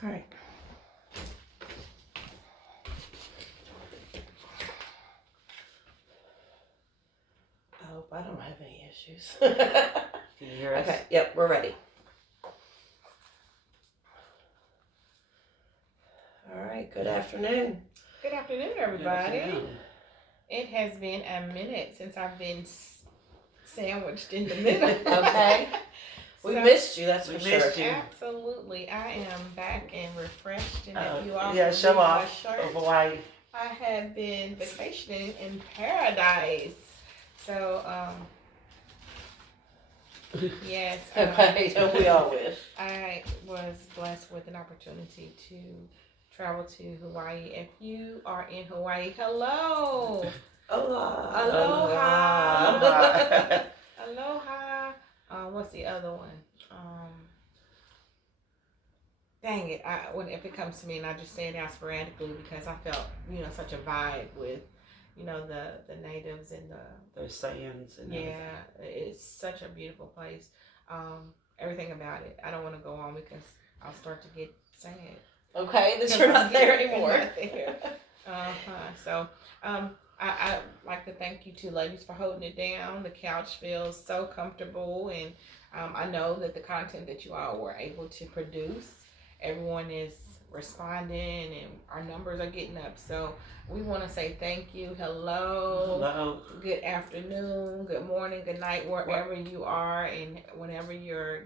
All right. I hope I don't have any issues. Can you hear us? Okay, yep, we're ready. All right, good afternoon. Good afternoon, everybody. Good afternoon. It has been a minute since I've been sandwiched in the middle. Okay. We missed you, that's for We sure. missed you. Absolutely. I am back and refreshed. And if you all Yeah, can show read my off shirt, of Hawaii. I have been vacationing in paradise. So, yes. Okay, don't we all wish? I was blessed with an opportunity to travel to Hawaii. If you are in Hawaii, hello. Aloha. Aloha. Aloha. What's the other one? Dang it! If it comes to me, and I just say it out sporadically because I felt such a vibe with the natives and Their sayings and everything. it's such a beautiful place. Everything about it. I don't want to go on because I'll start to get sad. Okay, that you're not there anymore. Not there. So, I like to thank you two ladies for holding it down. The couch feels so comfortable, and I know that the content that you all were able to produce, everyone is responding, and our numbers are getting up. So we want to say thank you. Hello. Good afternoon. Good morning. Good night, wherever you are, and whenever you're,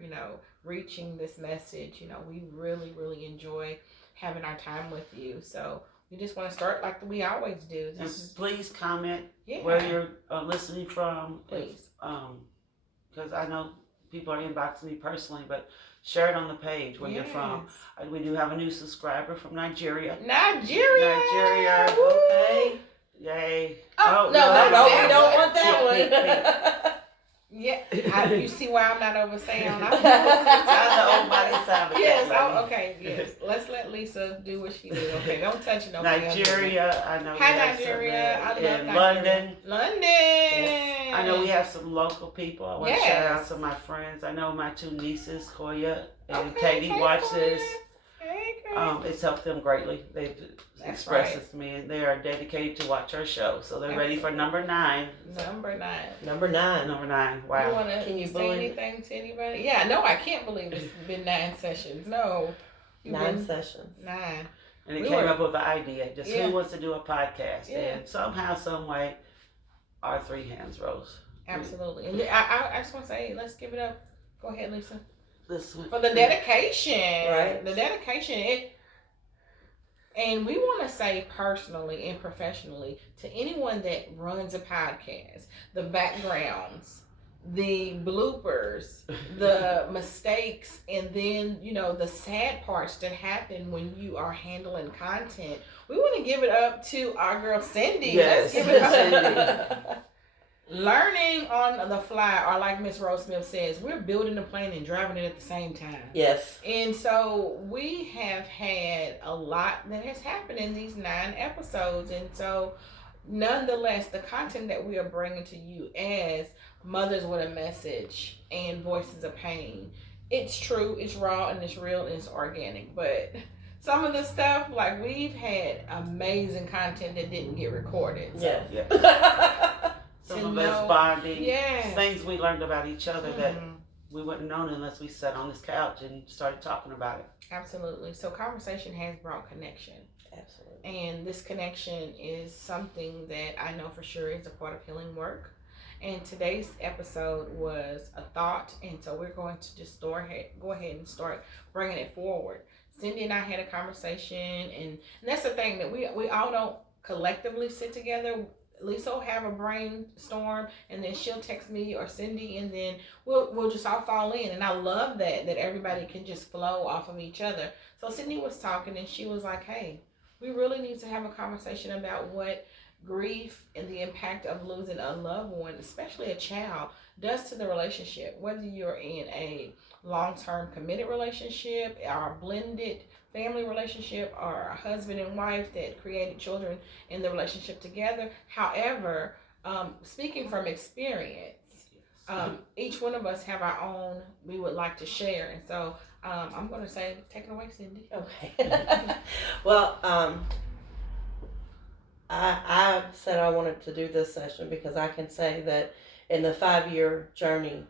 reaching this message. We really, really enjoy having our time with you. So we just want to start like we always do. And please comment where you're listening from. Please. Because I know people are inboxing me personally, but share it on the page where you're from. We do have a new subscriber from Nigeria. Nigeria. Okay. Yay. No, we don't want that one. Yeah, you see why I'm not over sound. Sounds the old body sound. Yes, okay, yes. Let's let Lisa do what she do. Okay, don't touch no Nigeria, I know. Hi, Nigeria. I love in Nigeria. London. Yes. I know we have some local people. I want to shout out to my friends. I know my two nieces, Koya and Katie, watch this. It's helped them greatly. They've expressed it to me, and they are dedicated to watch our show. So they're ready for number 9. Number 9. Number 9. Wow. You wanna say anything to anybody? Yeah, no, I can't believe it's been 9 sessions. No. 9 sessions. 9. And it came up with the idea, just who wants to do a podcast? Yeah. And somehow, some way, our 3 hands rose. Absolutely. And I just want to say, let's give it up. Go ahead, Lisa. For the dedication. Right. The dedication. And we want to say personally and professionally to anyone that runs a podcast, the backgrounds, the bloopers, the mistakes, and then, the sad parts that happen when you are handling content. We want to give it up to our girl Cindy. Yes. Let's give it up. Cindy. Learning on the fly, or like Miss Rose Smith says, we're building a plane and driving it at the same time. Yes. And so we have had a lot that has happened in these 9 episodes. And so nonetheless, the content that we are bringing to you as mothers with a message and voices of pain, it's true, it's raw, and it's real, and it's organic. But some of the stuff, like we've had amazing content that didn't get recorded. So. Yes. Some of us bonding, yes. Things we learned about each other that we wouldn't have known unless we sat on this couch and started talking about it. Absolutely. So conversation has brought connection. Absolutely. And this connection is something that I know for sure is a part of healing work. And today's episode was a thought, and so we're going to just go ahead and start bringing it forward. Cindy and I had a conversation, and that's the thing, that we all don't collectively sit together. Lisa will have a brainstorm, and then she'll text me or Cindy, and then we'll just all fall in. And I love that everybody can just flow off of each other. So Cindy was talking, and she was like, hey, we really need to have a conversation about what grief and the impact of losing a loved one, especially a child, does to the relationship. Whether you're in a long-term committed relationship or a blended family relationship, or a husband and wife that created children in the relationship together. However, speaking from experience, each one of us have our own we would like to share. And so I'm gonna say, take it away, Cindy. Okay. Well, I said I wanted to do this session because I can say that in the 5-year journey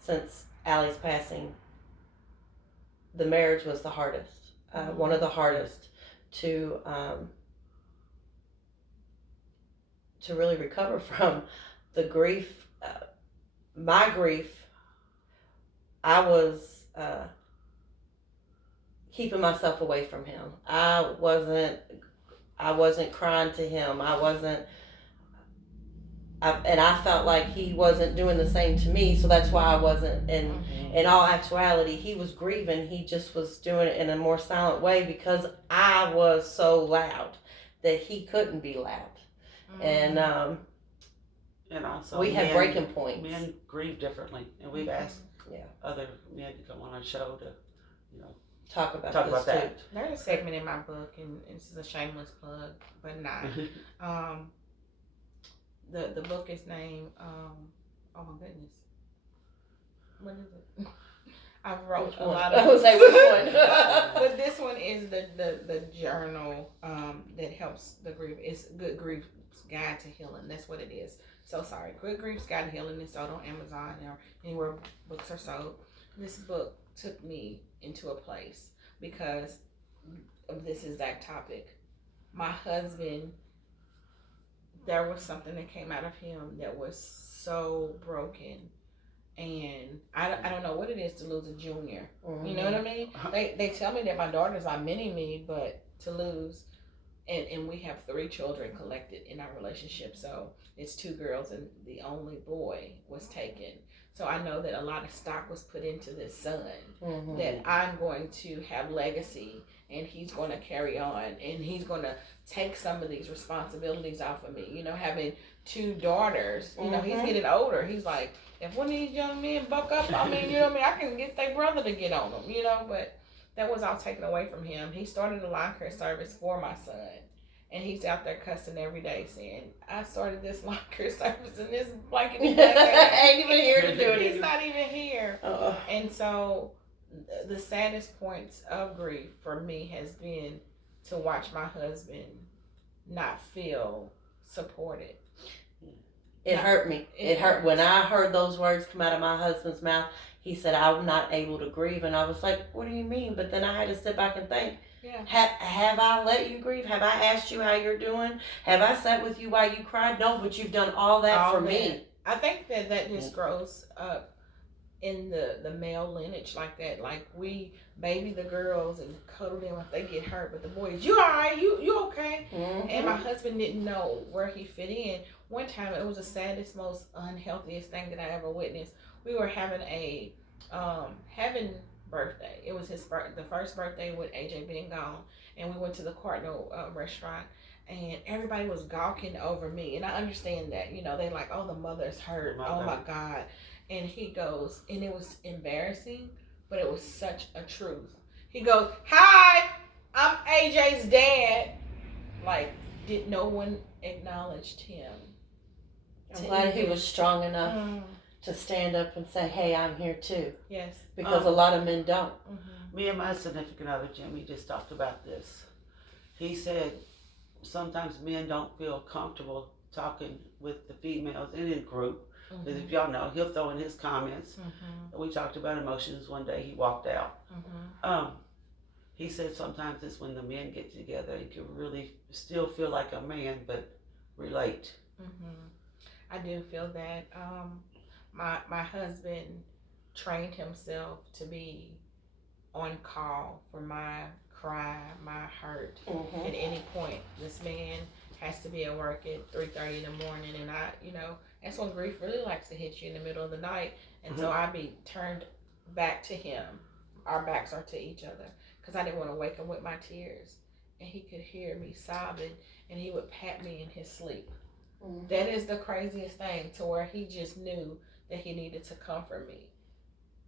since Allie's passing, the marriage was the hardest, one of the hardest to really recover from. The grief, my grief. I was keeping myself away from him. I wasn't crying to him. And I felt like he wasn't doing the same to me, so that's why I wasn't. And in all actuality, he was grieving. He just was doing it in a more silent way because I was so loud that he couldn't be loud. And also we had breaking points. Men grieve differently, and we've asked other men to come on our show to, talk about that. There's a segment in my book, and this is a shameless plug, but not. The book is named, oh my goodness, what is it? I wrote a lot of. I was like, which one? But this one is the journal that helps the grief. It's Good Grief's Guide to Healing. That's what it is. So sorry, Good Grief's Guide to Healing is sold on Amazon or anywhere books are sold. This book took me into a place because of this exact topic. My husband, there was something that came out of him that was so broken, and I don't know what it is to lose a junior. You know what I mean? They tell me that my daughters are mini me, but to lose, and we have 3 children collected in our relationship, so it's 2 girls and the only boy was taken. So I know that a lot of stock was put into this son, that I'm going to have legacy and he's going to carry on and he's going to take some of these responsibilities off of me. Having 2 daughters, he's getting older. He's like, if one of these young men buck up, I mean, I can get their brother to get on them, but that was all taken away from him. He started a lawn care service for my son. And he's out there cussing every day saying, I started this lawn care service and this blanket ain't even here to do it. He's not even here. And so the saddest points of grief for me has been to watch my husband not feel supported. It hurt me. It hurt. When I heard those words come out of my husband's mouth, he said, I'm not able to grieve. And I was like, what do you mean? But then I had to sit back and think, have I let you grieve? Have I asked you how you're doing? Have I sat with you while you cried? No, but you've done all that for me. I think that just grows up in the male lineage like that. Like we baby the girls and cuddle them if they get hurt, but the boys, you all right? You okay? And my husband didn't know where he fit in. One time, it was the saddest, most unhealthiest thing that I ever witnessed. We were having a heaven birthday. It was the first birthday with AJ being gone, and we went to the Cardinal restaurant, and everybody was gawking over me, and I understand that, they like, oh, the mother's hurt, oh my God, and he goes, and it was embarrassing, but it was such a truth. He goes, hi, I'm AJ's dad. Like, did no one acknowledged him? I'm glad he was strong enough to stand up and say, hey, I'm here too. Yes. Because a lot of men don't. Me and my significant other, Jimmy, just talked about this. He said sometimes men don't feel comfortable talking with the females in a group. Because if y'all know, he'll throw in his comments. We talked about emotions one day. He walked out. He said sometimes it's when the men get together, you can really still feel like a man, but relate. I do feel that. My husband trained himself to be on call for my cry, my hurt at any point. This man has to be at work at 3:30 in the morning, and that's when grief really likes to hit you in the middle of the night. And so I be turned back to him. Our backs are to each other because I didn't want to wake him with my tears, and he could hear me sobbing, and he would pat me in his sleep. That is the craziest thing, to where he just knew that he needed to comfort me,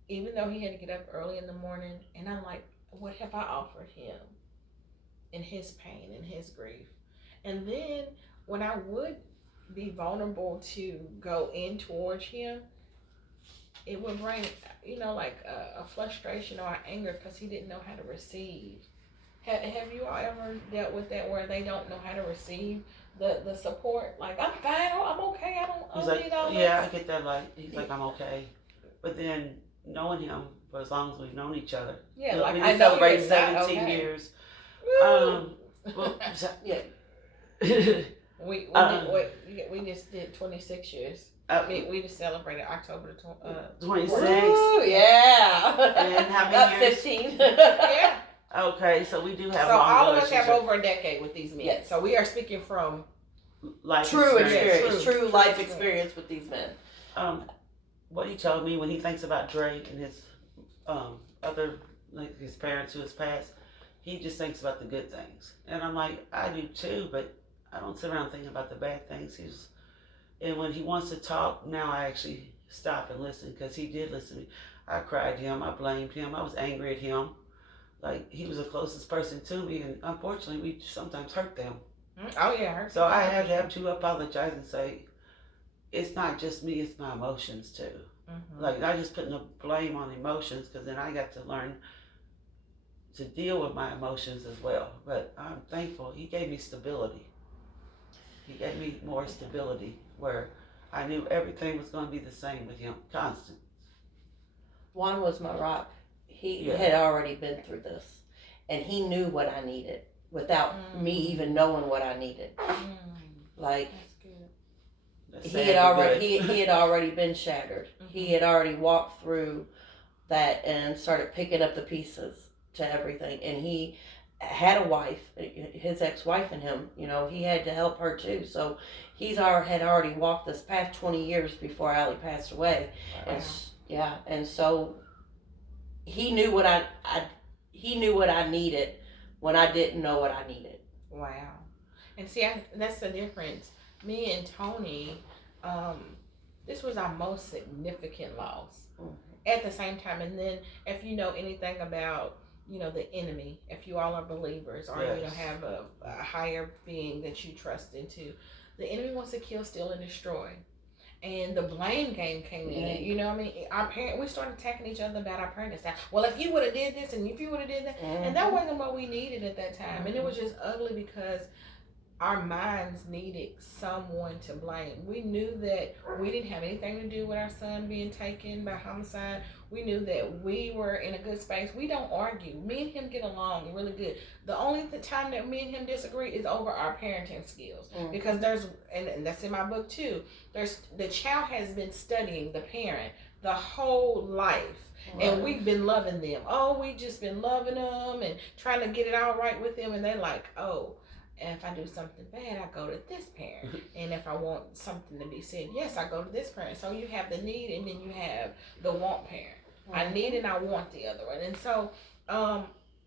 even though he had to get up early in the morning. And I'm like, what have I offered him in his pain and his grief? And then when I would be vulnerable to go in towards him, it would bring, like a frustration or anger because he didn't know how to receive. Have you all ever dealt with that where they don't know how to receive the support? Like, I'm fine, I'm okay, I don't need all yeah, I get that. He's like, I'm okay, but then knowing him for as long as we've known each other, like we I know celebrated you're 17 okay. years. Well, Yeah. we just did 26 years. We just celebrated October 26. Ooh, yeah. And how many years? 15. Yeah. Okay, so we do have. So all of us have over a decade with these men. Yes. So we are speaking from true experience, true life experience with these men. What he told me when he thinks about Dre and his other, like his parents who has passed, he just thinks about the good things, and I'm like, I do too, but I don't sit around thinking about the bad things. And when he wants to talk, now I actually stop and listen, because he did listen to me. I cried to him, I blamed him, I was angry at him. Like, he was the closest person to me, and unfortunately, we sometimes hurt them. Oh yeah. So I have to apologize and say, it's not just me, it's my emotions too. Mm-hmm. Like, not just putting the blame on emotions, because then I got to learn to deal with my emotions as well. But I'm thankful he gave me stability. He gave me more stability where I knew everything was going to be the same with him, constant. Juan was my rock. He had already been through this, and he knew what I needed without me even knowing what I needed. Like, he had already been shattered. He had already walked through that and started picking up the pieces to everything. And he had a wife, his ex-wife, and him. He had to help her too. So had already walked this path 20 years before Allie passed away. Wow. And so he knew what I needed when I didn't know what I needed. Wow. And see, that's the difference. Me and Tony, this was our most significant loss at the same time. And then if you know anything about, the enemy, if you all are believers or, have a higher being that you trust into, the enemy wants to kill, steal, and destroy. And the blame game came in. What I mean? We started attacking each other about our parents. Well, if you would have did this and if you would have did that. And that wasn't what we needed at that time. And it was just ugly because our minds needed someone to blame. We knew that we didn't have anything to do with our son being taken by homicide. We knew that we were in a good space. We don't argue. Me and him get along really good. The only time that me and him disagree is over our parenting skills. Because and that's in my book too, the child has been studying the parent the whole life. Right. And we've been loving them. We just been loving them and trying to get it all right with them. And they're like, and if I do something bad, I go to this parent. And if I want something to be said, yes, I go to this parent. So you have the need and then you have the want parent. I need and I want the other one. And so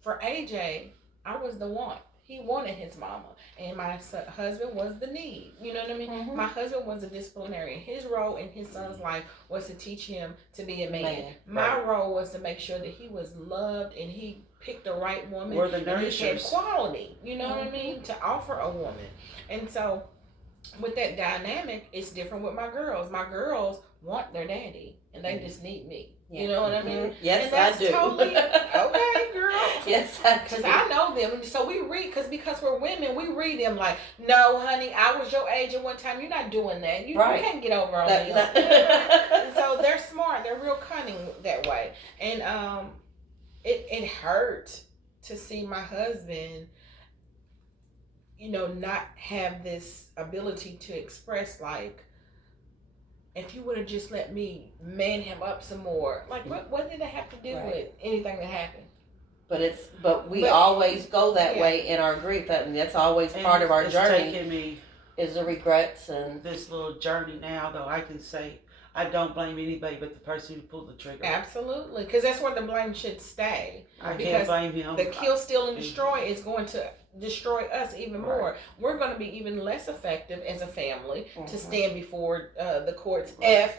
for AJ, I was the want. He wanted his mama. And my husband was the need. You know what I mean? My husband was a disciplinarian. His role in his son's life was to teach him to be a man. My role was to make sure that he was loved and he picked the right woman. We're the and he had quality. You know what I mean? To offer a woman. And so with that dynamic, it's different with my girls. My girls want their daddy and they just need me. You know what I mean? Yes, I do. Totally okay, girl. Yes, I do. Because I know them. So we read, because we're women, we read them like, no, honey, I was your age at one time. You're not doing that. You can't get over on me. So they're smart. They're real cunning that way. And it hurt to see my husband, not have this ability to express like, if you would have just let me man him up some more, like what did it have to do with anything that happened? But we always go that way in our grief. That's always part of our journey. Taking me is the regrets and this little journey now. Though I can say I don't blame anybody but the person who pulled the trigger. Absolutely, because that's where the blame should stay. I can't blame him. The kill, steal, and destroy is going to destroy us even more. We're going to be even less effective as a family to stand before the courts if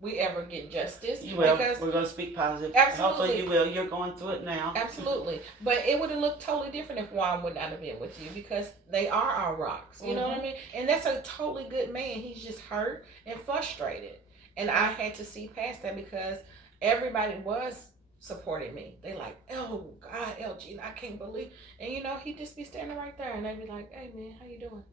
we ever get justice. You will. We're going to speak positive. Absolutely. Hopefully you will. You're going through it now. Absolutely. But it would have looked totally different if Juan would not have been with you because they are our rocks. You know what I mean? And that's a totally good man. He's just hurt and frustrated. And I had to see past that because everybody was supporting me. They like, oh God, LG, I can't believe. And he'd just be standing right there, and they'd be like, hey man, how you doing?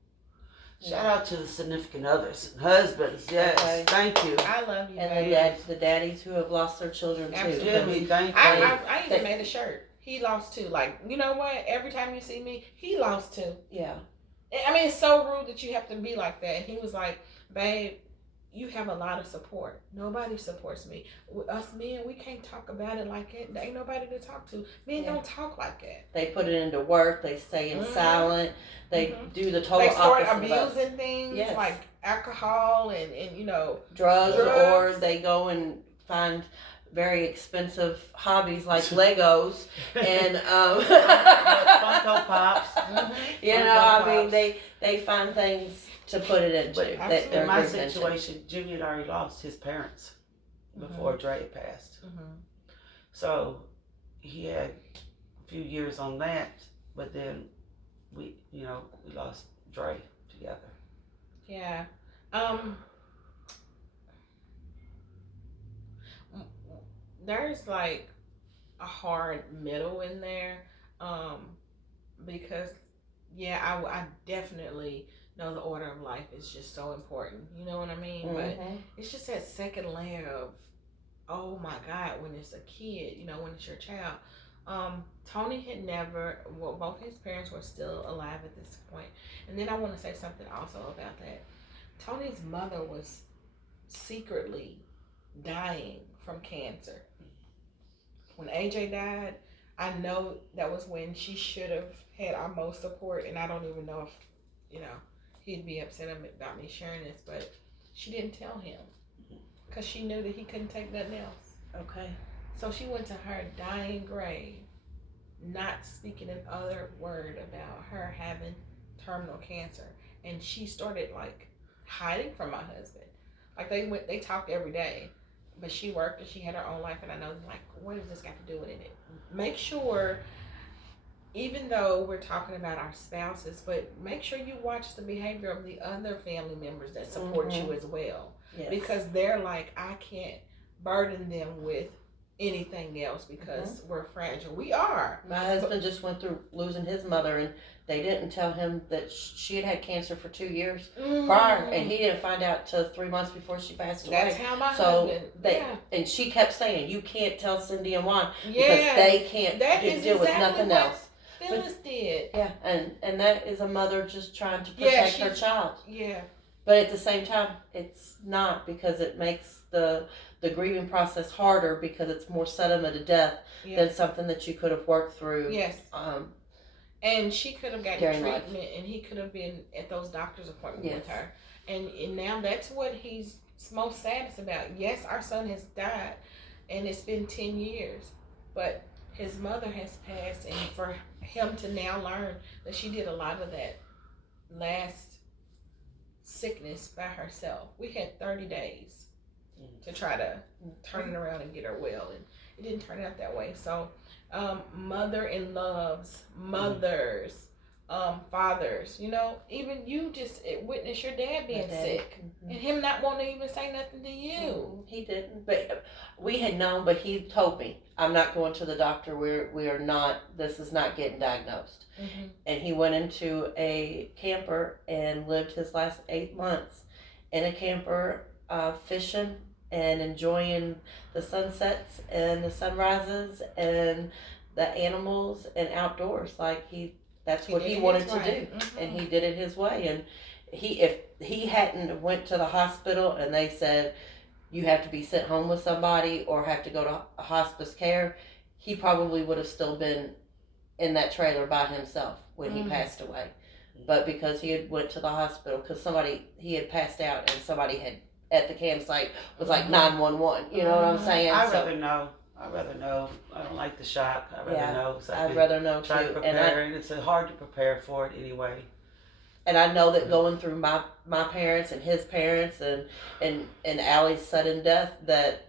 Shout out to the significant others, husbands. Yes, okay. Thank you. I love you. And the daddies who have lost their children too. Jimmy, thank you. I even made a shirt. He lost too. Like, you know what? Every time you see me, he lost too. Yeah. I mean, it's so rude that you have to be like that. And he was like, babe, you have a lot of support. Nobody supports me. Us men, we can't talk about it like it. There ain't nobody to talk to. Men don't talk like that. They put it into work. They stay in silent. They do the total opposite. They start abusing things like alcohol and drugs, or they go and find very expensive hobbies like Legos and Funko Pops. I mean, they find things to put it into. But in my situation, Jimmy had already lost his parents before Dre passed. So he had a few years on that, but then we lost Dre together. Yeah. There's like a hard middle in there, because I definitely know the order of life is just so important. You know what I mean? But it's just that second layer of, oh my God, when it's a kid, when it's your child. Tony had never, both his parents were still alive at this point. And then I want to say something also about that. Tony's mother was secretly dying from cancer. When AJ died, I know that was when she should have had our most support, and I don't even know if, he'd be upset about me sharing this, but she didn't tell him because she knew that he couldn't take nothing else. Okay. So she went to her dying grave, not speaking another word about her having terminal cancer, and she started like hiding from my husband. Like they talked every day, but she worked and she had her own life, and I know like, what does this got to do with it? Make sure, even though we're talking about our spouses, but make sure you watch the behavior of the other family members that support you as well. Yes. Because they're like, I can't burden them with anything else because we're fragile. We are. My husband just went through losing his mother, and they didn't tell him that she had had cancer for 2 years prior, and he didn't find out till 3 months before she passed away. That's how my husband. And she kept saying, "You can't tell Cindy and Juan because they can't deal with nothing else." Phyllis did. Yeah, and that is a mother just trying to protect her child. Yeah. But at the same time, it's not, because it makes the grieving process harder because it's more sudden to death than something that you could have worked through. Yes. And she could have gotten treatment, and he could have been at those doctor's appointments with her. And now that's what he's most saddest about. Yes, our son has died, and it's been 10 years, but his mother has passed, and for him to now learn that she did a lot of that last sickness by herself. We had 30 days to try to turn it around and get her well, and it didn't turn out that way. So mother-in-laws, mothers, fathers, even you just witnessed your dad being sick and him not wanting to even say nothing to you. He didn't, but we had known, but he told me, I'm not going to the doctor. We are not, this is not getting diagnosed. And he went into a camper and lived his last 8 months in a camper, fishing and enjoying the sunsets and the sunrises and the animals and outdoors. Like that's what he wanted to do, and he did it his way. And if he hadn't went to the hospital and they said you have to be sent home with somebody or have to go to hospice care, he probably would have still been in that trailer by himself when he passed away. But because he had went to the hospital, because he had passed out, and somebody had at the campsite was like 911. You know what I'm saying? I'd rather know. I don't like the shock. I'd rather know. So I'd rather know try too. To prepare, and it's hard to prepare for it anyway. And I know that going through my parents and his parents and Allie's sudden death, that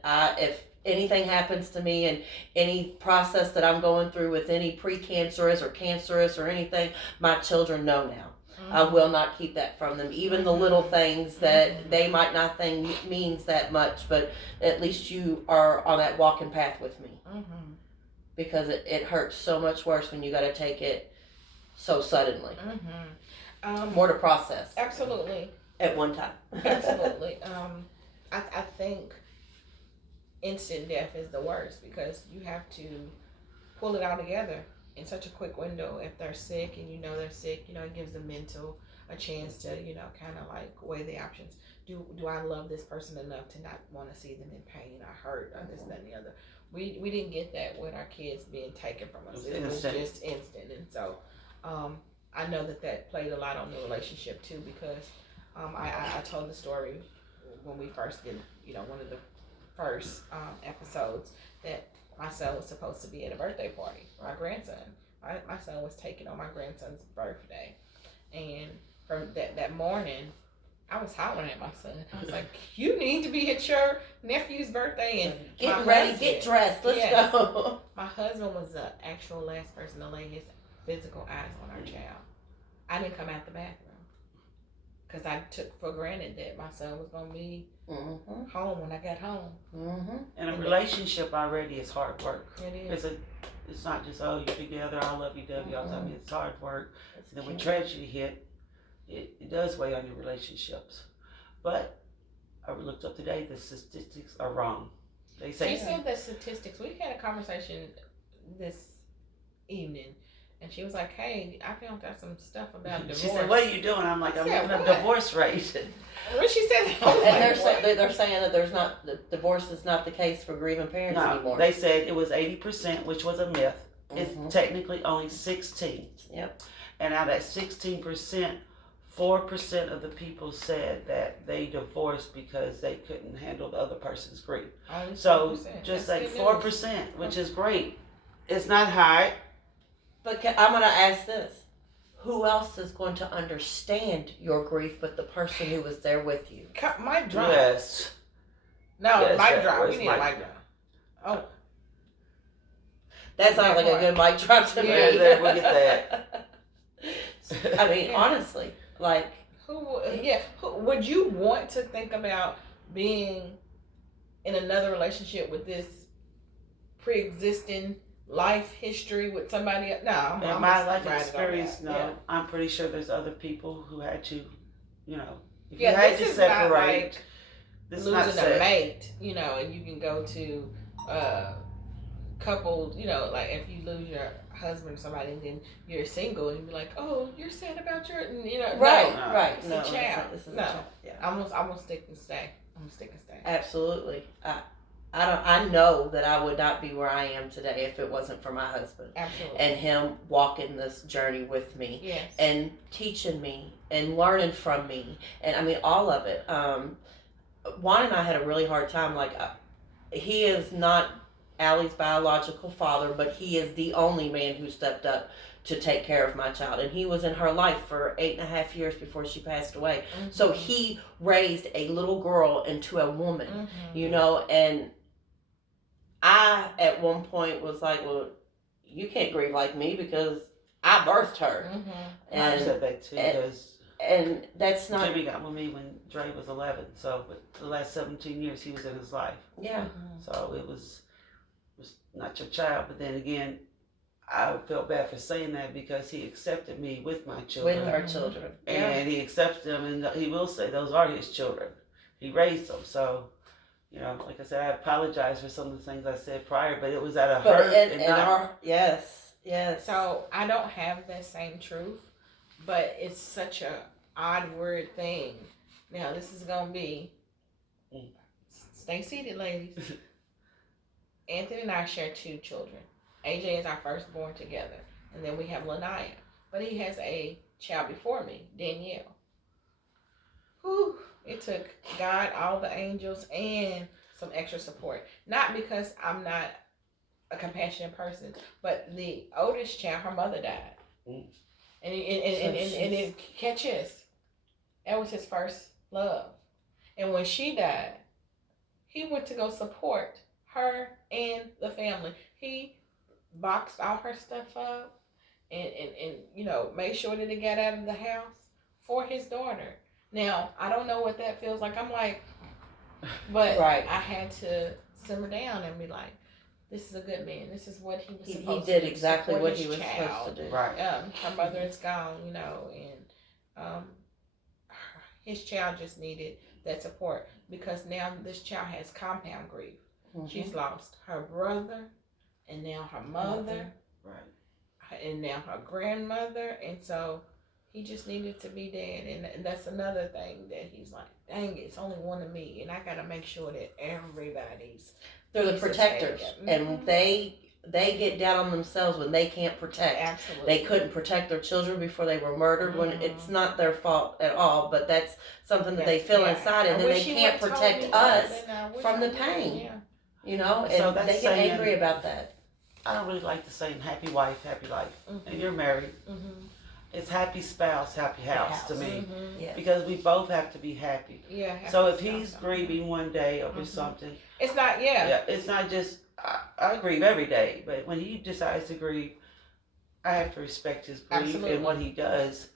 anything happens to me and any process that I'm going through with any precancerous or cancerous or anything, my children know now. I will not keep that from them. Even the little things that they might not think means that much, but at least you are on that walking path with me. Because it hurts so much worse when you got to take it so suddenly. More to process. Absolutely. At one time. Absolutely. I think instant death is the worst because you have to pull it all together in such a quick window. If they're sick and you know they're sick, you know, it gives the mental a chance to, you know, kind of like weigh the options. Do I love this person enough to not want to see them in pain or hurt or this, that, and the other? We didn't get that with our kids being taken from us. It was just instant. And so I know that played a lot on the relationship too, because I told the story when we first did, you know, one of the first episodes, that my son was supposed to be at a birthday party, my grandson. My son was taken on my grandson's birthday. And from that morning, I was hollering at my son. I was like, you need to be at your nephew's birthday and get ready, get dressed, let's go. My husband was the actual last person to lay his physical eyes on our child. I didn't come out the bathroom because I took for granted that my son was going to be home when I got home. And a relationship already is hard work. It is. It's not just, oh, you're together, I love you, W, all the time. It's hard work. And then when tragedy hit, it does weigh on your relationships. But I looked up today, the statistics are wrong. They say she said the statistics. We had a conversation this evening, and she was like, "Hey, I found out some stuff about divorce." She said, "What are you doing?" I'm like, "I'm looking up divorce rate." When she said that, and they're saying that there's not divorce is not the case for grieving parents anymore. They said it was 80%, which was a myth. It's technically only 16. Yep. And out of that 16%, 4% of the people said that they divorced because they couldn't handle the other person's grief. So just like 4%, which is great. It's not high. But I'm going to ask this. Who else is going to understand your grief but the person who was there with you? Mic drop. Yes. No, mic drop. We need a mic drop. Oh. That sounds like a good mic drop to me. Yeah, we'll get that. I mean, honestly, like... Who would you want to think about being in another relationship with this pre-existing life history with somebody else? No. In my life experience, no. Yeah. I'm pretty sure there's other people who had to, you know, if you had to separate. Like this losing a mate, you know, and you can go to couples, you know, like if you lose your husband or somebody and then you're single and you be like, oh, you're sad about your, you know, right. It's a child. Yeah. I'm gonna stick and stay. Absolutely. I know that I would not be where I am today if it wasn't for my husband. Absolutely. And him walking this journey with me. Yes. And teaching me and learning from me. And I mean, all of it. Juan and I had a really hard time. Like, he is not Allie's biological father, but he is the only man who stepped up to take care of my child. And he was in her life for 8.5 years before she passed away. So he raised a little girl into a woman, you know, and I, at one point, was like, well, you can't grieve like me because I birthed her. And I said that too, because and that's not... Jimmy got with me when Dre was 11, so but the last 17 years he was in his life. Yeah. So it was not your child, but then again, I felt bad for saying that because he accepted me with my children. With our children. And he accepts them, and he will say those are his children. He raised them, so... You know, like I said, I apologize for some of the things I said prior, but it was out of hurt. Yes. So I don't have that same truth, but it's such a odd word thing. Now this is gonna be. Stay seated, ladies. Anthony and I share 2 children. AJ is our firstborn together, and then we have Lanaya, but he has a child before me, Danielle. Whew. It took God, all the angels, and some extra support. Not because I'm not a compassionate person, but the oldest child, her mother died. And it catches. That was his first love. And when she died, he went to go support her and the family. He boxed all her stuff up and made sure that it got out of the house for his daughter. Now, I don't know what that feels like. I'm like, but right. I had to simmer down and be like, this is a good man. This is what he was supposed to do. He did exactly what he was supposed to do. Right. Her mother is gone, and his child just needed that support because now this child has compound grief. Mm-hmm. She's lost her brother, and now her mother, right, and now her grandmother, and so he just needed to be dead. And that's another thing that he's like, dang, it's only one of me, and I got to make sure that everybody's. They're the protectors, mm-hmm. and they get down on themselves when they can't protect. Absolutely. They couldn't protect their children before they were murdered, mm-hmm. when it's not their fault at all, but that's something that they feel inside, and then they can't protect us from the pain. Yeah. And so they get angry about that. I don't really like the saying happy wife, happy life. Mm-hmm. And you're married. Mm-hmm. It's happy spouse, happy house to me. Mm-hmm. Yeah. Because we both have to be happy. Yeah. So if he's grieving one day over mm-hmm. something. It's not, yeah. It's not just, I grieve every day, but when he decides to grieve, I have to respect his grief Absolutely. And what he does,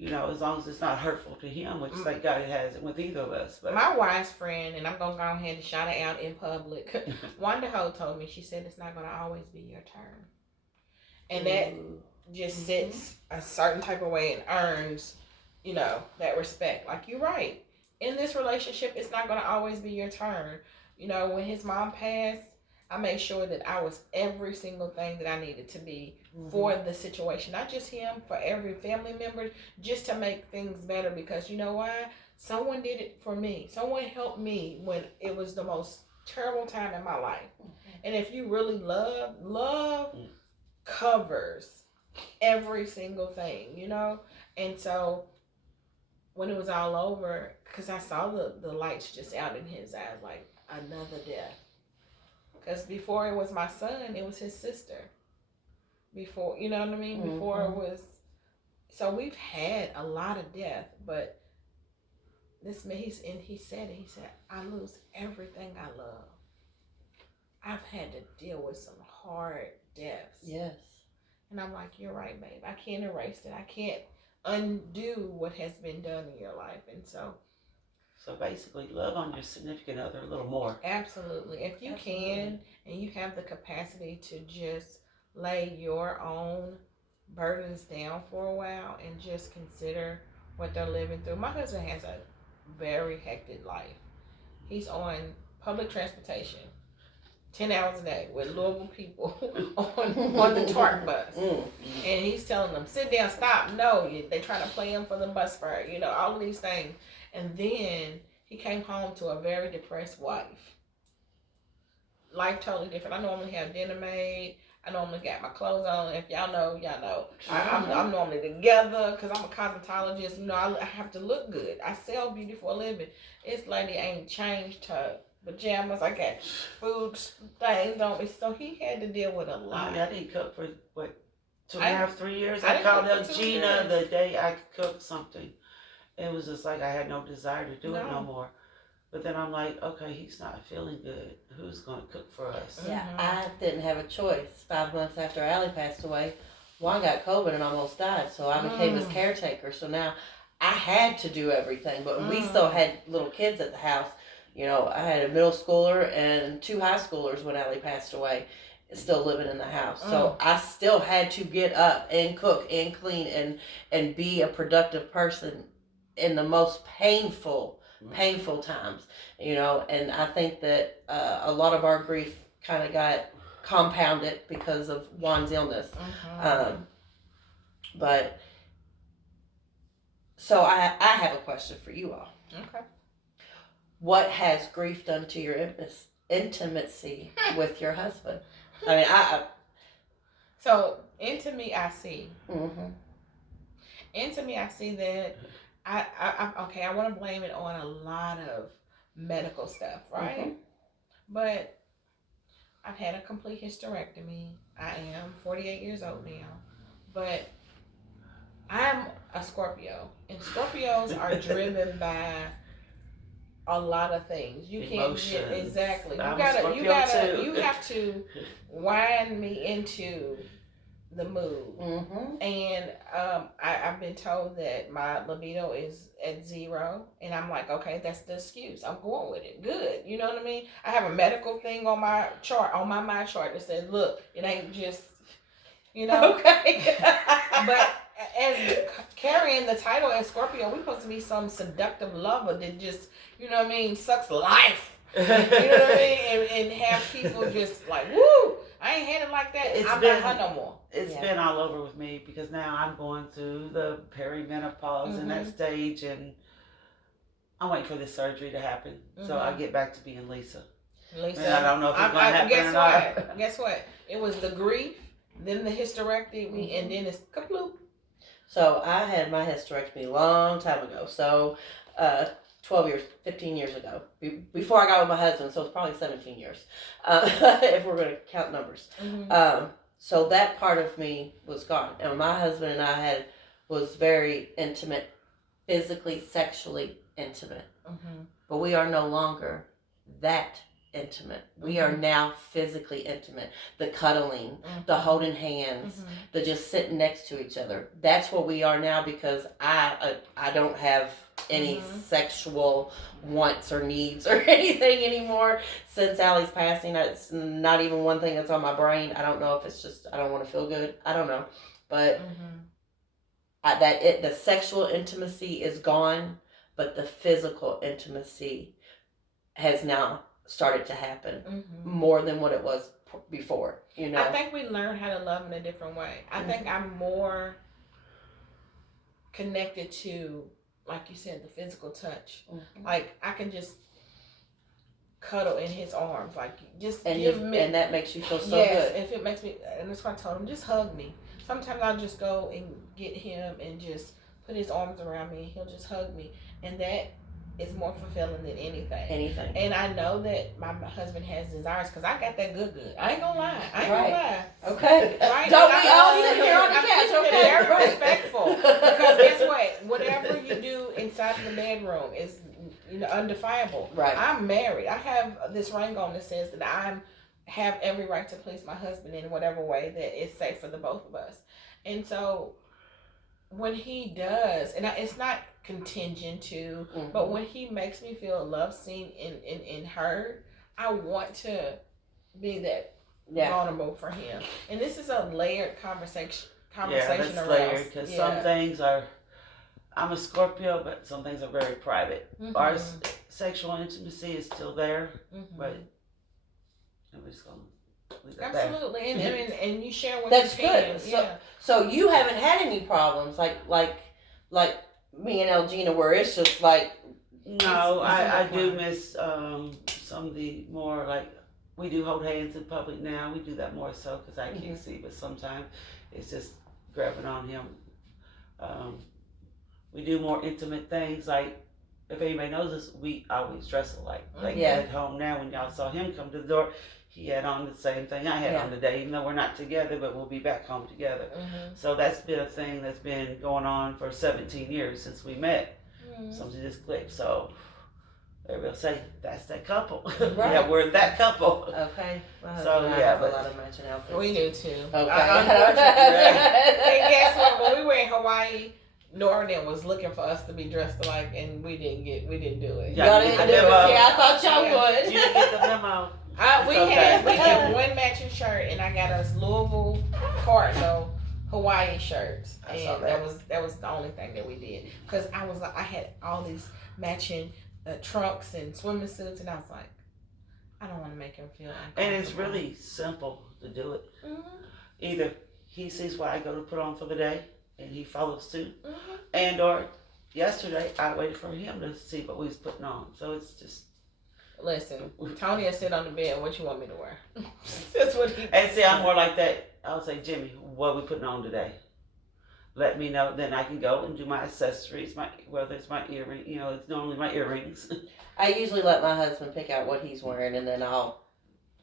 as long as it's not hurtful to him, which mm-hmm. thank God it hasn't with either of us. But my wise friend, and I'm going to go ahead and shout her out in public, Wanda Ho told me, she said it's not going to always be your turn. And that just mm-hmm. sits a certain type of way and earns, that respect. Like, you're right. In this relationship, it's not going to always be your turn. When his mom passed, I made sure that I was every single thing that I needed to be mm-hmm. for the situation. Not just him, for every family member, just to make things better. Because you know why? Someone did it for me. Someone helped me when it was the most terrible time in my life. Mm-hmm. And if you really love mm-hmm. covers every single thing, And so when it was all over, because I saw the lights just out in his eyes, like another death. Because before it was my son, it was his sister. Before, you know what I mean? Mm-hmm. Before it was, so we've had a lot of death, but this man, he said, I lose everything I love. I've had to deal with some hard deaths. Yes. And I'm like, you're right, babe. I can't erase it. I can't undo what has been done in your life. And so basically, love on your significant other a little more. Absolutely. If you can, and you have the capacity to just lay your own burdens down for a while and just consider what they're living through. My husband has a very hectic life. He's on public transportation 10 hours a day with Louisville people on the TARP bus. And he's telling them, sit down, stop, no. They're trying to play him for the bus fare, all of these things. And then he came home to a very depressed wife. Life totally different. I normally have dinner made. I normally got my clothes on. If y'all know, y'all know. I'm normally together because I'm a cosmetologist. I have to look good. I sell beauty for a living. This lady ain't changed her pajamas. I got food things on me. So he had to deal with a lot. I didn't cook for, 2.5, 3 years? I called up Gina the day I cooked something. It was just like I had no desire to do it no more. But then I'm like, okay, he's not feeling good. Who's going to cook for us? Yeah, mm-hmm. I didn't have a choice. 5 months after Allie passed away, Juan got COVID and almost died. So I became his caretaker. So now I had to do everything. But we still had little kids at the house. I had a middle schooler and 2 high schoolers when Allie passed away, still living in the house. So I still had to get up and cook and clean and be a productive person in the most painful times, and I think that a lot of our grief kind of got compounded because of Juan's illness. But so I have a question for you all. Okay. What has grief done to your intimacy with your husband? I mean, So into me, I see. Mm-hmm. Into me, I see that I want to blame it on a lot of medical stuff, right? Mm-hmm. But I've had a complete hysterectomy. I am 48 years old now, but I'm a Scorpio, and Scorpios are driven by a lot of things. You Emotions. can't get exactly. You have to wind me into the mood. And I've been told that my libido is at 0, and I'm like, okay, that's the excuse. I'm going with it. Good. You know what I mean? I have a medical thing on my chart, on my chart, that says, look, it ain't just, Okay. But as carrying the title as Scorpio, we're supposed to be some seductive lover that just, sucks life. You know what I mean? And have people just like, woo, I ain't had it like that. I'm not her no more. It's been all over with me because now I'm going through the perimenopause in that stage, and I'm waiting for this surgery to happen so I get back to being Lisa. And I don't know if it's going to happen or not. Guess what? It was the grief, then the hysterectomy, and then it's kaploop. So I had my hysterectomy a long time ago. So 15 years ago, before I got with my husband. So it's probably 17 years, if we're going to count numbers. So that part of me was gone. And my husband and I was very intimate, physically, sexually intimate. But we are no longer that intimate. We are now physically intimate. The cuddling, the holding hands, the just sitting next to each other. That's what we are now, because I don't have any sexual wants or needs or anything anymore since Allie's passing. It's not even one thing that's on my brain. I don't know if it's just I don't want to feel good. I don't know, but the sexual intimacy is gone, but the physical intimacy has now started to happen more than what it was before. I think we learn how to love in a different way. I think I'm more connected to, like you said, the physical touch. Like I can just cuddle in his arms, like just give me, and that makes you feel so good. If it makes me, and that's why I told him, just hug me. Sometimes I'll just go and get him and just put his arms around me, and he'll just hug me, and that is more fulfilling than anything. And I know that my husband has desires, because I got that good. I ain't gonna lie. Okay. Right? Don't we all sit here on the couch? Okay. Very respectful. Because guess what? Whatever you do inside the bedroom is undefinable. Right. I'm married. I have this ring on that says that I have every right to please my husband in whatever way that is safe for the both of us. And so when he does, and it's not contingent to, but when he makes me feel loved, seen, and heard, I want to be that vulnerable for him. And this is a layered conversation that's around. Layered, because some things are, I'm a Scorpio, but some things are very private. Our sexual intimacy is still there, but I'm just going to leave it absolutely there. And you share what that's you good. can. So you haven't had any problems like me and Elgina, where it's just like. No, I do miss some of the more, like, we do hold hands in public now. We do that more so because I can't see, but sometimes it's just grabbing on him. We do more intimate things, like, if anybody knows us, we always dress alike. Like at home now, when y'all saw him come to the door, he had on the same thing I had on today, even though we're not together, but we'll be back home together. So that's been a thing that's been going on for 17 years since we met. Something just clicked. So everybody say, that's that couple. Yeah, we're that couple. Okay. So I have a lot of matching outfits. We do too. Okay. And guess what? When we were in Hawaii, Norton was looking for us to be dressed alike, and we didn't do it. Y'all didn't do it. Yeah, I thought y'all would. You didn't get the memo. We had one matching shirt, and I got us Louisville Cardinal Hawaii shirts, and that was the only thing that we did, because I had all these matching trunks and swimming suits, and I was like, I don't want to make him feel uncomfortable. And it's really simple to do it. Either he sees what I go to put on for the day, and he follows suit, and or yesterday I waited for him to see what we was putting on. So it's just. Listen, Tony will sit on the bed. What you want me to wear? That's what he. And see, I'm more like that. I'll say, Jimmy, what are we putting on today? Let me know. Then I can go and do my accessories. Whether it's my earring, it's normally my earrings. I usually let my husband pick out what he's wearing, and then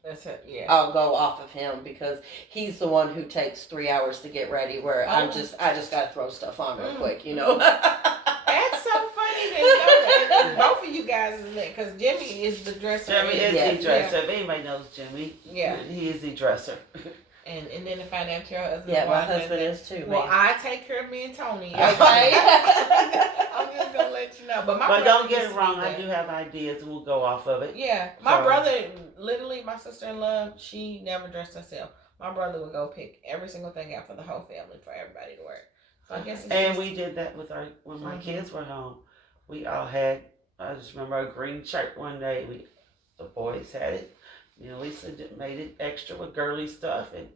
That's it. Yeah. I'll go off of him, because he's the one who takes 3 hours to get ready. Where I just got to throw stuff on real quick, That's so funny that that. Both of you guys is that because Jimmy is the dresser. Jimmy is the dresser. If anybody knows Jimmy, he is the dresser. And then to find out your husband. Yeah, my husband is too. Well, I take care of me and Tony. Okay. I'm just gonna let you know. But don't get it wrong. I do have ideas, and we'll go off of it. Yeah, my brother, literally, my sister-in-law, she never dressed herself. My brother would go pick every single thing out for the whole family for everybody to wear. So I guess. We did that with when my kids were home. We all had. I just remember a green shirt one day. The boys had it. Lisa made it extra with girly stuff, and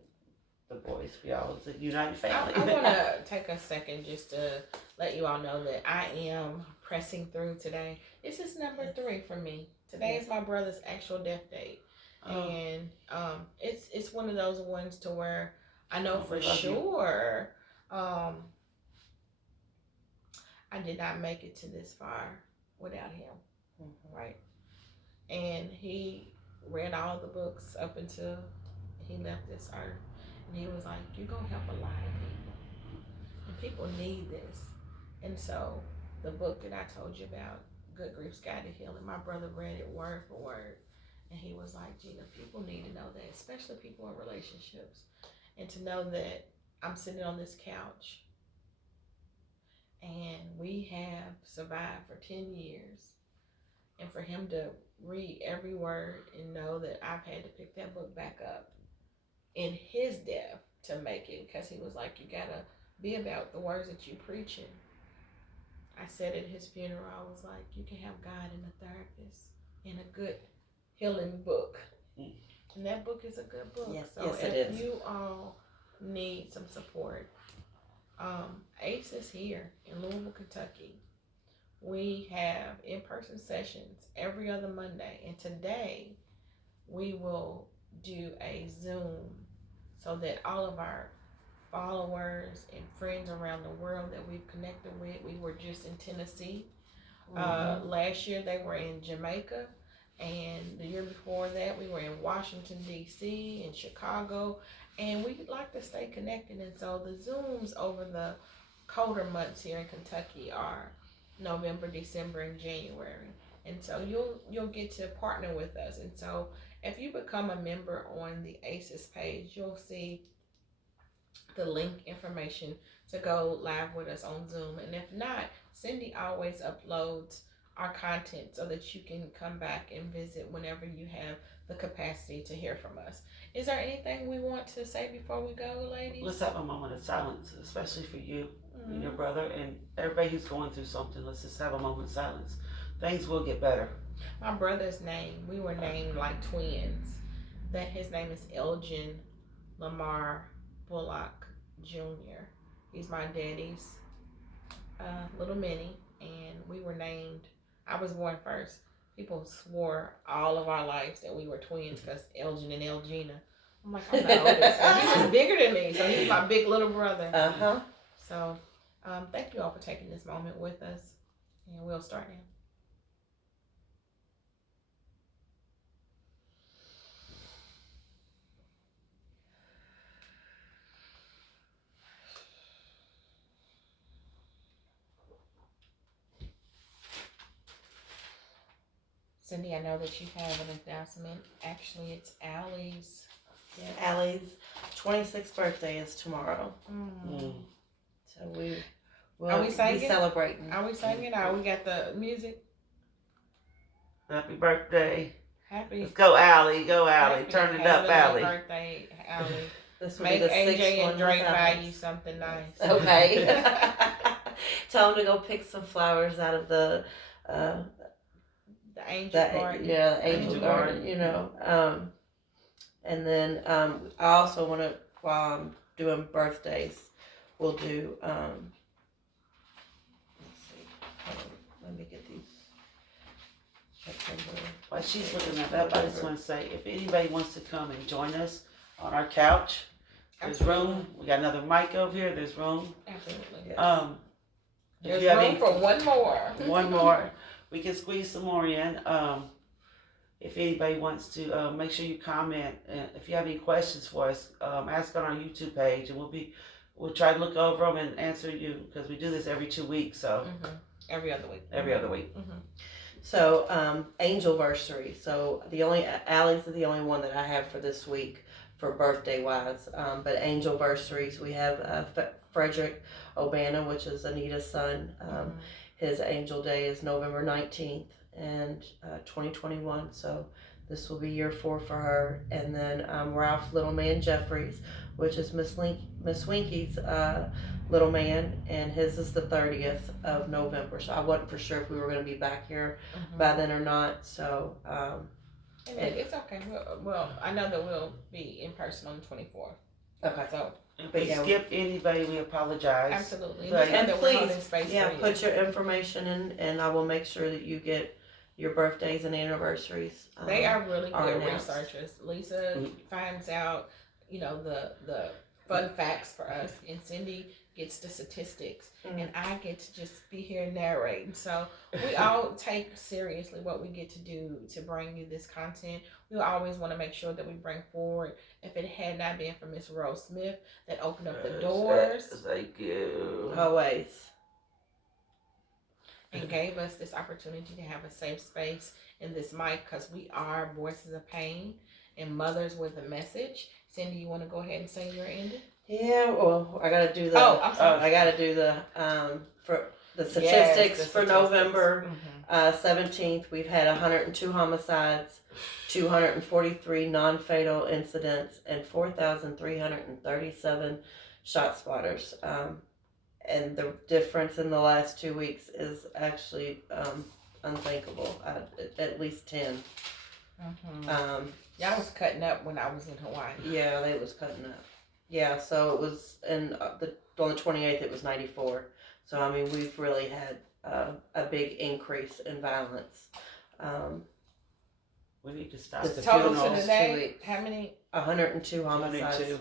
the boys, we all was a united family. I want to take a second just to let you all know that I am pressing through today. This is number 3 for me. Today is my brother's actual death date. And it's one of those ones to where I know for sure I did not make it to this far without him. Right? And he read all the books up until he left this earth. And he was like, you're going to help a lot of people. And people need this. And so the book that I told you about, Good Grief's Guide to Healing, my brother read it word for word. And he was like, Gina, people need to know that, especially people in relationships. And to know that I'm sitting on this couch and we have survived for 10 years. And for him to read every word and know that I've had to pick that book back up in his death to make it, because he was like, you gotta be about the words that you preaching. I said at his funeral, I was like, you can have God and a therapist and a good healing book. And that book is a good book. Yes, so yes, if you all need some support, ACE is here in Louisville, Kentucky. We have in-person sessions every other Monday. And today we will do a Zoom so that all of our followers and friends around the world that we've connected with, we were just in Tennessee. Last year they were in Jamaica. And the year before that, we were in Washington, D.C., and Chicago. And we like to stay connected. And so the Zooms over the colder months here in Kentucky are November, December, and January. And so you'll get to partner with us. And so if you become a member on the ACES page, you'll see the link information to go live with us on Zoom. And if not, Cindy always uploads our content so that you can come back and visit whenever you have the capacity to hear from us. Is there anything we want to say before we go, ladies? Let's have a moment of silence, especially for you and your brother and everybody who's going through something. Let's just have a moment of silence. Things will get better. My brother's name, we were named like twins. That his name is Elgin Lamar Bullock Jr. He's my daddy's little mini, and we were named. I was born first. People swore all of our lives that we were twins because Elgin and Elgina. I'm like, I'm the oldest. And he was bigger than me, so he's my big little brother. So thank you all for taking this moment with us, and we'll start now. Cindy, I know that you have an announcement. Actually, it's Allie's. Yeah, Allie's 26th birthday is tomorrow. So we will be celebrating. Are we singing? We got the music? Happy birthday. Happy. Let's go, Allie. Go, Allie. Turn it up, Allie. Happy birthday, Allie. This will Make be the AJ sixth and Drake buy you something nice. Okay. Tell him to go pick some flowers out of the Angel Garden. Yeah, the Angel Garden, you know. And then I also want to, while I'm doing birthdays, we'll do, let's see, let me get these. While she's looking at that, I just want to say, if anybody wants to come and join us on our couch, there's room. We got another mic over here. There's room. Absolutely. There's room for one more. One more. We can squeeze some more in. If anybody wants to, make sure you comment. And if you have any questions for us, ask on our YouTube page, and we'll try to look over them and answer you, because we do this every 2 weeks. So Every other week. Every other week. Mm-hmm. So, Angelversary. So the only Allie's is the only one that I have for this week for birthday wise. But Angelversaries, we have Frederick Obana, which is Anita's son. His angel day is November 19th and 2021. So this will be year 4 for her. And then Ralph Little Man Jeffries, which is Miss Winky's little man, and his is the 30th of November. So I wasn't for sure if we were going to be back here by then or not. So and it's okay. Well, I know that we'll be in person on the 24th. Okay. So if we skipped anybody, we apologize. Absolutely. And please, put your information in, and I will make sure that you get your birthdays and anniversaries. They are really good researchers. Lisa finds out, the fun facts for us, and Cindy gets the statistics, and I get to just be here narrating. So we all take seriously what we get to do to bring you this content. We always want to make sure that we bring forward. If it had not been for Miss Rose Smith that opened up the doors, thank you, always, and gave us this opportunity to have a safe space in this mic, because we are voices of pain and mothers with a message. Cindy, you want to go ahead and say your ending? Yeah, well, I gotta do the. I gotta do the for the statistics for November 17th. We've had 102 homicides, 243 non-fatal incidents, and 4,337 shot spotters. And the difference in the last 2 weeks is actually unthinkable. At least 10. Y'all was cutting up when I was in Hawaii. Yeah, they was cutting up. Yeah, so it was on the 28th. It was 94. So I mean, we've really had a big increase in violence. We need to stop the total to today. How many? 102 homicides. 102.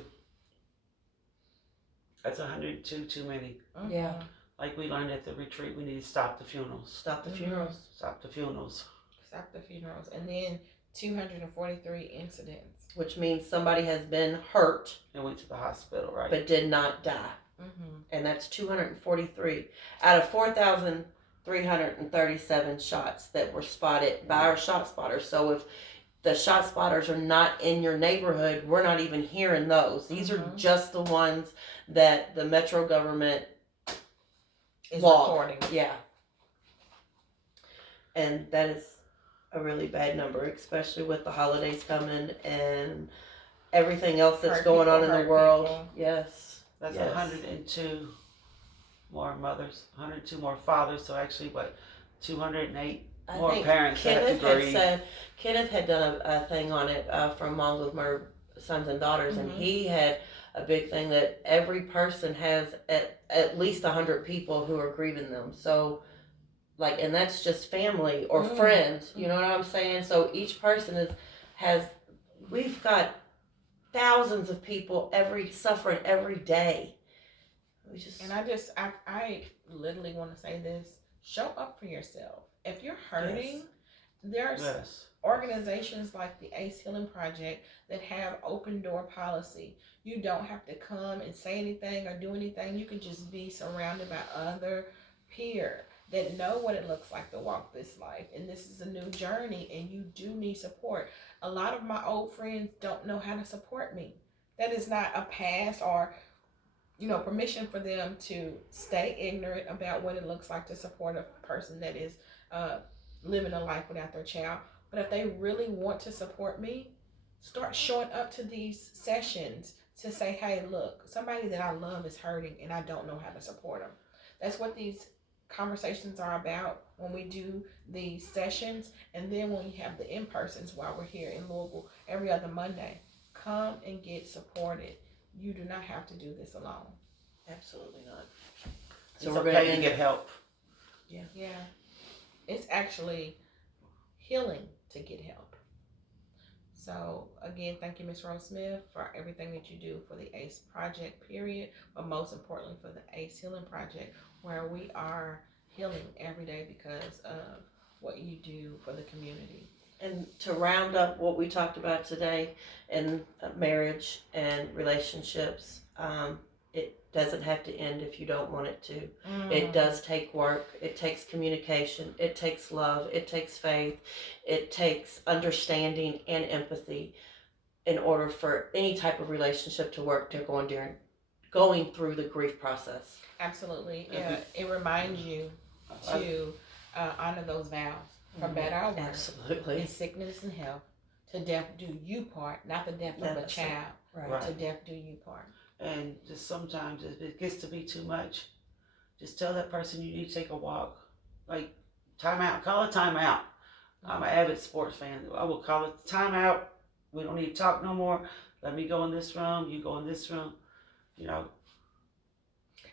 That's 102 too many. Yeah. Like we learned at the retreat, we need to stop the funerals. Stop the funerals. Stop the funerals. Stop the funerals, and then 243 incidents. Which means somebody has been hurt and went to the hospital, right? But did not die. And that's 243 out of 4,337 shots that were spotted by our shot spotters. So if the shot spotters are not in your neighborhood, we're not even hearing those. These are just the ones that the metro government is recording. Yeah. And that is a really bad number, especially with the holidays coming and everything else that's going on in the world. Yes. That's 102 more mothers, 102 more fathers. So actually, 208 more parents that have to grieve. Kenneth had done a thing on it from Moms with Murder Sons and Daughters, and he had a big thing that every person has at least 100 people who are grieving them. So, and that's just family or friends. You know what I'm saying? So each person we've got thousands of people suffering every day. I literally want to say this: show up for yourself. If you're hurting, there's organizations like the ACE Healing Project that have open door policy. You don't have to come and say anything or do anything. You can just be surrounded by other peers that know what it looks like to walk this life. And this is a new journey, and you do need support. A lot of my old friends don't know how to support me. That is not a pass or, permission for them to stay ignorant about what it looks like to support a person that is living a life without their child. But if they really want to support me, start showing up to these sessions to say, hey, look, somebody that I love is hurting and I don't know how to support them. That's what these conversations are about when we do these sessions, and then when we have the in-persons while we're here in Louisville every other Monday. Come and get supported. You do not have to do this alone. Absolutely not. So we're going to get help. Yeah. It's actually healing to get help. So again, thank you, Ms. Rose Smith, for everything that you do for the ACE Project, period, but most importantly for the ACE Healing Project, where we are healing every day because of what you do for the community. And to round up what we talked about today in marriage and relationships, it doesn't have to end if you don't want it to. Mm. It does take work. It takes communication. It takes love. It takes faith. It takes understanding and empathy in order for any type of relationship to work. To going through the grief process. Absolutely. Yeah, it reminds you to honor those vows from better or worse. Absolutely. In sickness and health, to death do you part, not the death of a child. Right. To death do you part. And just sometimes if it gets to be too much, just tell that person you need to take a walk. Like, time out. Call a time out. I'm an avid sports fan. I will call it time out. We don't need to talk no more. Let me go in this room. You go in this room. You know.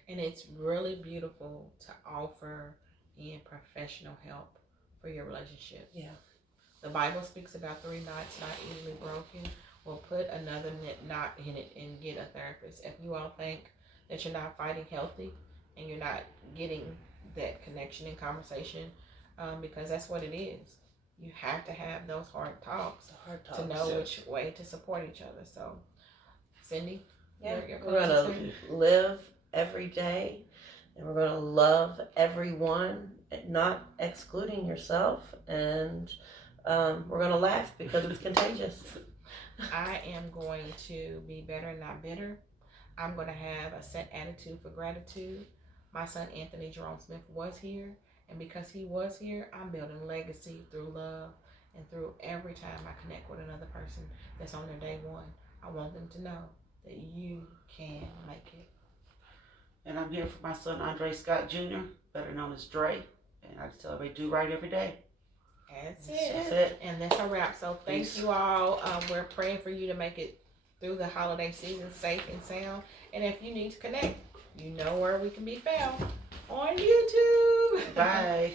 And it's really beautiful to offer in professional help for your relationship. Yeah. The Bible speaks about 3 knots not easily broken. Well, put another knot in it and get a therapist. If you all think that you're not fighting healthy and you're not getting that connection and conversation, because that's what it is. You have to have those hard talks to know which way to support each other. So, Cindy, yeah, your we're gonna live every day, and we're gonna love everyone, not excluding yourself, and we're gonna laugh because it's contagious. I am going to be better, not bitter. I'm going to have a set attitude for gratitude. My son Anthony Jerome Smith was here, and because he was here, I'm building legacy through love and through every time I connect with another person that's on their day one. I want them to know that you can make it. And I'm here for my son Andre Scott Jr., better known as Dre, and I just tell everybody do right every day. That's it. And that's a wrap. So thank you all. We're praying for you to make it through the holiday season safe and sound. And if you need to connect, you know where we can be found on YouTube. Bye.